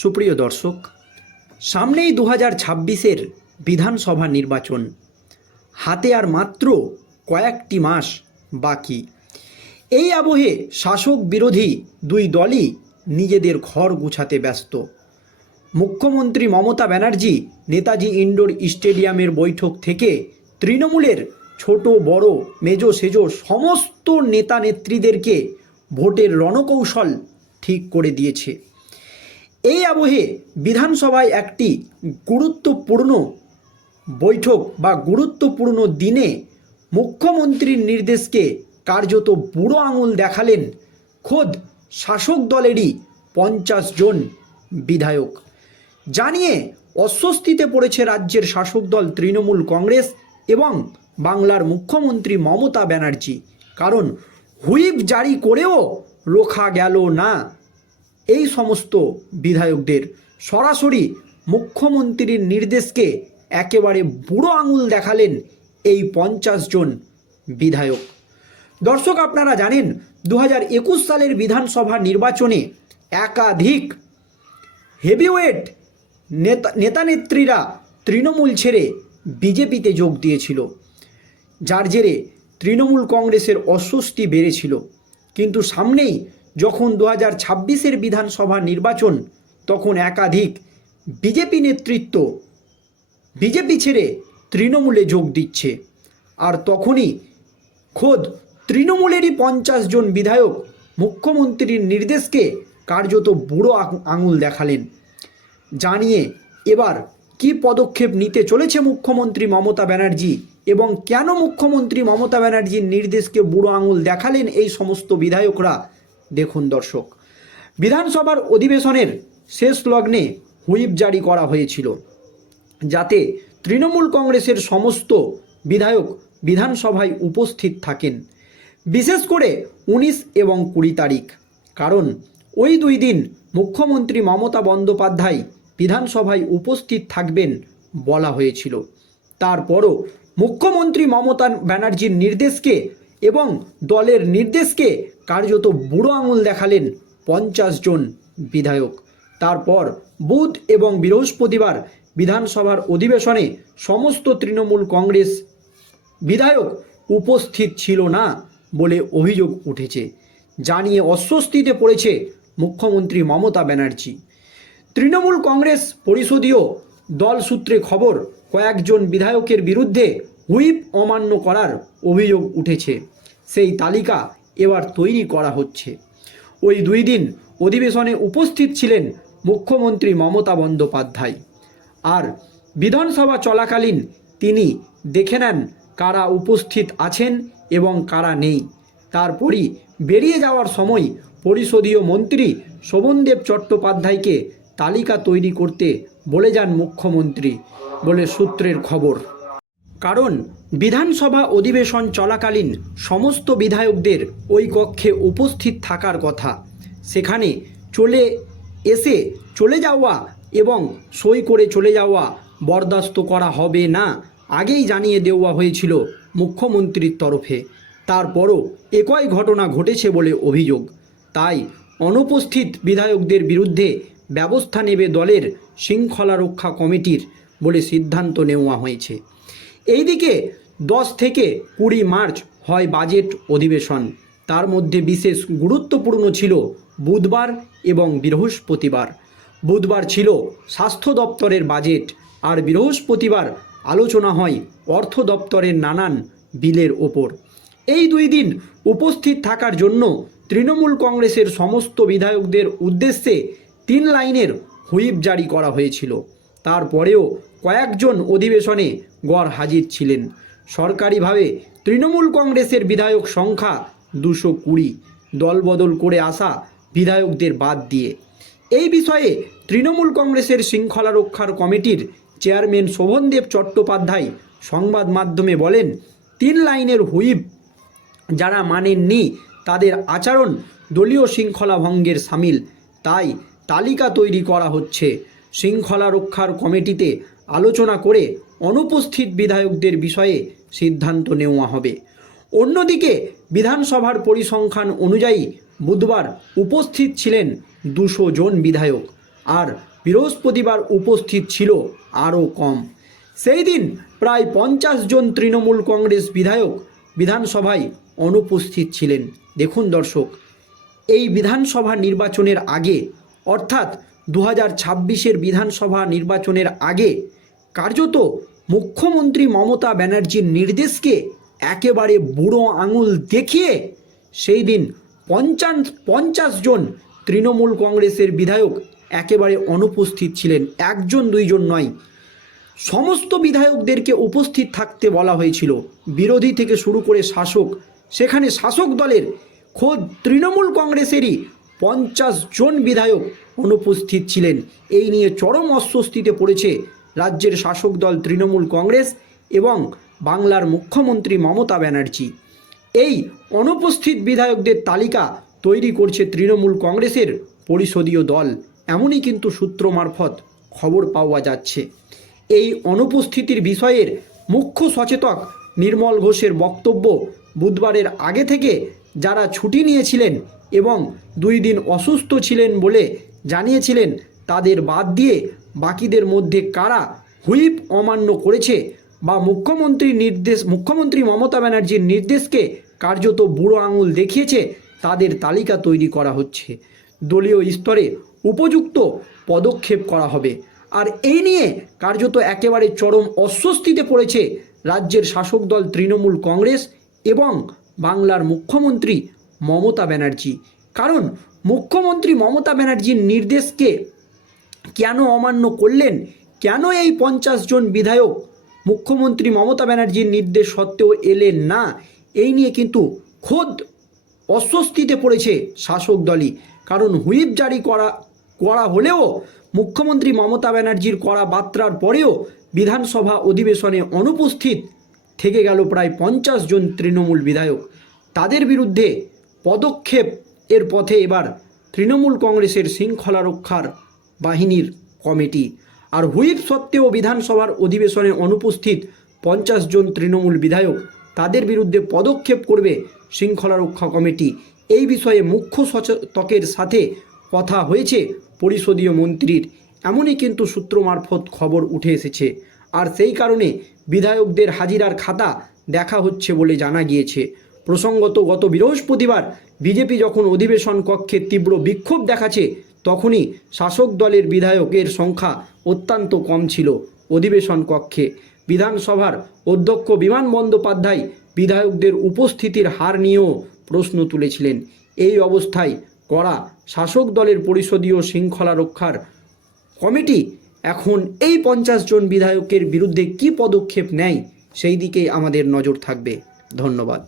সুপ্রিয় দর্শক, সামনেই দু হাজার ছাব্বিশের বিধানসভা নির্বাচন। হাতে আর মাত্র কয়েকটি মাস বাকি। এই আবহে শাসক বিরোধী দুই দলই নিজেদের ঘর গুছাতে ব্যস্ত। মুখ্যমন্ত্রী মমতা ব্যানার্জি, নেতাজি ইন্ডোর স্টেডিয়ামের বৈঠক থেকে তৃণমূলের ছোট, বড়, মেজো, সেজো সমস্ত নেতা নেত্রীদেরকে ভোটের রণকৌশল ঠিক করে দিয়েছে। এই আবহে বিধানসভায় একটি গুরুত্বপূর্ণ বৈঠক বা গুরুত্বপূর্ণ দিনে মুখ্যমন্ত্রীর নির্দেশকে কার্যত বুড়ো আঙুল দেখালেন খোদ শাসক দলেরই পঞ্চাশ জন বিধায়ক। জানিয়ে অস্বস্তিতে পড়েছে রাজ্যের শাসক দল তৃণমূল কংগ্রেস এবং বাংলার মুখ্যমন্ত্রী মমতা ব্যানার্জি। কারণ হুইপ জারি করেও রোখা গেল না। এই সমস্ত বিধায়কদের সরাসরি মুখ্যমন্ত্রীর নির্দেশকে একেবারে বুড়ো আঙুল দেখালেন এই পঞ্চাশ জন বিধায়ক। দর্শক, আপনারা জানেন দু সালের বিধানসভা নির্বাচনে একাধিক হেভিওয়েট নেতা নেতানেত্রীরা তৃণমূল ছেড়ে বিজেপিতে যোগ দিয়েছিল, যার জেরে তৃণমূল কংগ্রেসের অস্বস্তি বেড়েছিল। কিন্তু সামনেই যখন দু হাজার ছাব্বিশের বিধানসভা নির্বাচন, তখন একাধিক বিজেপি নেতৃত্ব বিজেপি ছেড়ে তৃণমূলে যোগ দিচ্ছে। আর তখনই খোদ তৃণমূলেরই পঞ্চাশ জন বিধায়ক মুখ্যমন্ত্রীর নির্দেশকে কার্যত বুড়ো আঙ- আঙুল দেখালেন। জানিয়ে এবার কি পদক্ষেপ নিতে চলেছে মুখ্যমন্ত্রী মমতা ব্যানার্জি এবং কেন মুখ্যমন্ত্রী মমতা ব্যানার্জির নির্দেশকে বুড়ো আঙুল দেখালেন এই সমস্ত বিধায়করা? দেখুন দর্শক। বিধানসভার অধিবেশনের শেষ লগ্নে হুইপ জারি করা হয়েছিল, যাতে তৃণমূল কংগ্রেসের সমস্ত বিধায়ক বিধানসভায় উপস্থিত থাকেন। বিশেষ করে উনিশ এবং কুড়ি তারিখ, কারণ ওই দুই দিন মুখ্যমন্ত্রী মমতা বন্দ্যোপাধ্যায় বিধানসভায় উপস্থিত থাকবেন বলা হয়েছিল। তারপরও মুখ্যমন্ত্রী মমতা ব্যানার্জির নির্দেশকে এবং দলের নির্দেশকে কার্যত বুড়ো আঙুল দেখালেন পঞ্চাশ জন বিধায়ক। তারপর বুধ এবং বৃহস্পতিবার বিধানসভার অধিবেশনে সমস্ত তৃণমূল কংগ্রেস বিধায়ক উপস্থিত ছিল না বলে অভিযোগ উঠেছে। জানিয়ে অস্বস্তিতে পড়েছে মুখ্যমন্ত্রী মমতা ব্যানার্জি। তৃণমূল কংগ্রেস পরিষদীয় দল সূত্রে খবর, কয়েকজন বিধায়কের বিরুদ্ধে হুইপ অমান্য করার অভিযোগ উঠেছে। সেই তালিকা এবার তৈরি করা হচ্ছে। ওই দুই দিন অধিবেশনে উপস্থিত ছিলেন মুখ্যমন্ত্রী মমতা বন্দ্যোপাধ্যায়। আর বিধানসভা চলাকালীন তিনি দেখে নেন কারা উপস্থিত আছেন এবং কারা নেই। তারপরই বেরিয়ে যাওয়ার সময় পরিষদীয় মন্ত্রী শোভনদেব চট্টোপাধ্যায়কে তালিকা তৈরি করতে বলে যান মুখ্যমন্ত্রী বলে সূত্রের খবর। কারণ বিধানসভা অধিবেশন চলাকালীন সমস্ত বিধায়কদের ওই কক্ষে উপস্থিত থাকার কথা। সেখানে চলে এসে চলে যাওয়া এবং সই করে চলে যাওয়া বরদাস্ত করা হবে না আগেই জানিয়ে দেওয়া হয়েছিল মুখ্যমন্ত্রীর তরফে। তারপরও একই ঘটনা ঘটেছে বলে অভিযোগ। তাই অনুপস্থিত বিধায়কদের বিরুদ্ধে ব্যবস্থা নেবে দলের শৃঙ্খলা রক্ষা কমিটির বলে সিদ্ধান্ত নেওয়া হয়েছে। এইদিকে দশ থেকে কুড়ি মার্চ হয় বাজেট অধিবেশন। তার মধ্যে বিশেষ গুরুত্বপূর্ণ ছিল বুধবার এবং বৃহস্পতিবার। বুধবার ছিল স্বাস্থ্য দপ্তরের বাজেট, আর বৃহস্পতিবার আলোচনা হয় অর্থ দপ্তরের নানান বিলের ওপর। এই দুই দিন উপস্থিত থাকার জন্য তৃণমূল কংগ্রেসের সমস্ত বিধায়কদের উদ্দেশ্যে তিন লাইনের হুইপ জারি করা হয়েছিল। তারপরেও কয়েকজন অধিবেশনে গড় হাজির ছিলেন। সরকারিভাবে তৃণমূল কংগ্রেসের বিধায়ক সংখ্যা দুশো কুড়ি। দলবদল করে আসা বিধায়কদের বাদ দিয়ে। এই বিষয়ে তৃণমূল কংগ্রেসের শৃঙ্খলা রক্ষার কমিটির চেয়ারম্যান শোভনদেব চট্টোপাধ্যায় সংবাদ মাধ্যমে বলেন, তিন লাইনের হুইপ যারা মানেননি তাদের আচরণ দলীয় শৃঙ্খলা ভঙ্গের সামিল। তাই তালিকা তৈরি করা হচ্ছে। শৃঙ্খলা রক্ষার কমিটিতে আলোচনা করে অনুপস্থিত বিধায়কদের বিষয়ে সিদ্ধান্ত নেওয়া হবে। অন্যদিকে, বিধানসভার পরিসংখ্যান অনুযায়ী বুধবার উপস্থিত ছিলেন দুশো জন বিধায়ক আর বৃহস্পতিবার উপস্থিত ছিল আরও কম। সেই দিন প্রায় পঞ্চাশ জন তৃণমূল কংগ্রেস বিধায়ক বিধানসভায় অনুপস্থিত ছিলেন। দেখুন দর্শক, এই বিধানসভা নির্বাচনের আগে, অর্থাৎ দু হাজার বিধানসভা নির্বাচনের আগে কার্যত মুখ্যমন্ত্রী মমতা ব্যানার্জির নির্দেশকে একেবারে বুড়ো আঙুল দেখিয়ে সেই দিন পঞ্চাশ পঞ্চাশ জন তৃণমূল কংগ্রেসের বিধায়ক একেবারে অনুপস্থিত ছিলেন। একজন, দুইজন নয়। সমস্ত বিধায়কদেরকে উপস্থিত থাকতে বলা হয়েছিল। বিরোধী থেকে শুরু করে শাসক, সেখানে শাসক দলের খোদ তৃণমূল কংগ্রেসেরই পঞ্চাশ জন বিধায়ক অনুপস্থিত ছিলেন। এই নিয়ে চরম অস্বস্তিতে পড়েছে রাজ্যের শাসক দল তৃণমূল কংগ্রেস এবং বাংলার মুখ্যমন্ত্রী মমতা ব্যানার্জি। এই অনুপস্থিত বিধায়কদের তালিকা তৈরি করছে তৃণমূল কংগ্রেসের পরিষদীয় দল। এমনই কিন্তু সূত্র মারফত খবর পাওয়া যাচ্ছে। এই অনুপস্থিতির বিষয়ের মুখ্য সচেতক নির্মল ঘোষের বক্তব্য বুধবারের আগে থেকে যারা ছুটি নিয়েছিলেন এবং দুই দিন অসুস্থ ছিলেন বলে জানিয়েছিলেন, তাদের বাদ দিয়ে বাকিদের মধ্যে কারা হুইপ অমান্য করেছে বা মুখ্যমন্ত্রীর নির্দেশ, মুখ্যমন্ত্রী মমতা ব্যানার্জির নির্দেশকে কার্যত বুড়ো আঙুল দেখিয়েছে, তাদের তালিকা তৈরি করা হচ্ছে। দলীয় স্তরে উপযুক্ত পদক্ষেপ করা হবে। আর এই নিয়ে কার্যত একেবারে চরম অস্বস্তিতে পড়েছে রাজ্যের শাসক দল তৃণমূল কংগ্রেস এবং বাংলার মুখ্যমন্ত্রী মমতা ব্যানার্জি। কারণ মুখ্যমন্ত্রী মমতা ব্যানার্জির নির্দেশকে কেন অমান্য করলেন? কেন এই পঞ্চাশ জন বিধায়ক? মুখ্যমন্ত্রী মমতা ব্যানার্জির নির্দেশ সত্ত্বেও এলেন না। এই নিয়ে কিন্তু খোদ অস্বস্তিতে পড়েছে শাসক দলই। কারণ হুইপ জারি করা করা হলেও মুখ্যমন্ত্রী মমতা ব্যানার্জির করা বার্তার পরেও বিধানসভা অধিবেশনে অনুপস্থিত থেকে গেল প্রায় পঞ্চাশ জন তৃণমূল বিধায়ক। তাদের বিরুদ্ধে পদক্ষেপ এর পথে এবার তৃণমূল কংগ্রেসের শৃঙ্খলা রক্ষার বাহিনীর কমিটি। আর হুইপ সত্ত্বেও বিধানসভার অধিবেশনে অনুপস্থিত পঞ্চাশ জন তৃণমূল বিধায়ক, তাদের বিরুদ্ধে পদক্ষেপ করবে শৃঙ্খলা রক্ষা কমিটি। এই বিষয়ে মুখ্য সচেতকের সাথে কথা হয়েছে পরিষদীয় মন্ত্রীর। এমনই কিন্তু সূত্র মারফত খবর উঠে এসেছে। আর সেই কারণে বিধায়কদের হাজিরার খাতা দেখা হচ্ছে বলে জানা গিয়েছে। প্রসঙ্গত গত বৃহস্পতিবার বিজেপি যখন অধিবেশন কক্ষে তীব্র বিক্ষোভ দেখাচ্ছে তখনই শাসক দলের বিধায়কের সংখ্যা অত্যন্ত কম ছিল অধিবেশন কক্ষে। বিধানসভার অধ্যক্ষ বিমান বন্দ্যোপাধ্যায় বিধায়কদের উপস্থিতির হার নিয়েও প্রশ্ন তুলেছিলেন। এই অবস্থায় করা শাসক দলের পরিষদীয় শৃঙ্খলা রক্ষার কমিটি এখন এই পঞ্চাশ জন বিধায়কের বিরুদ্ধে কী পদক্ষেপ নেয়, সেই দিকেই আমাদের নজর থাকবে। ধন্যবাদ।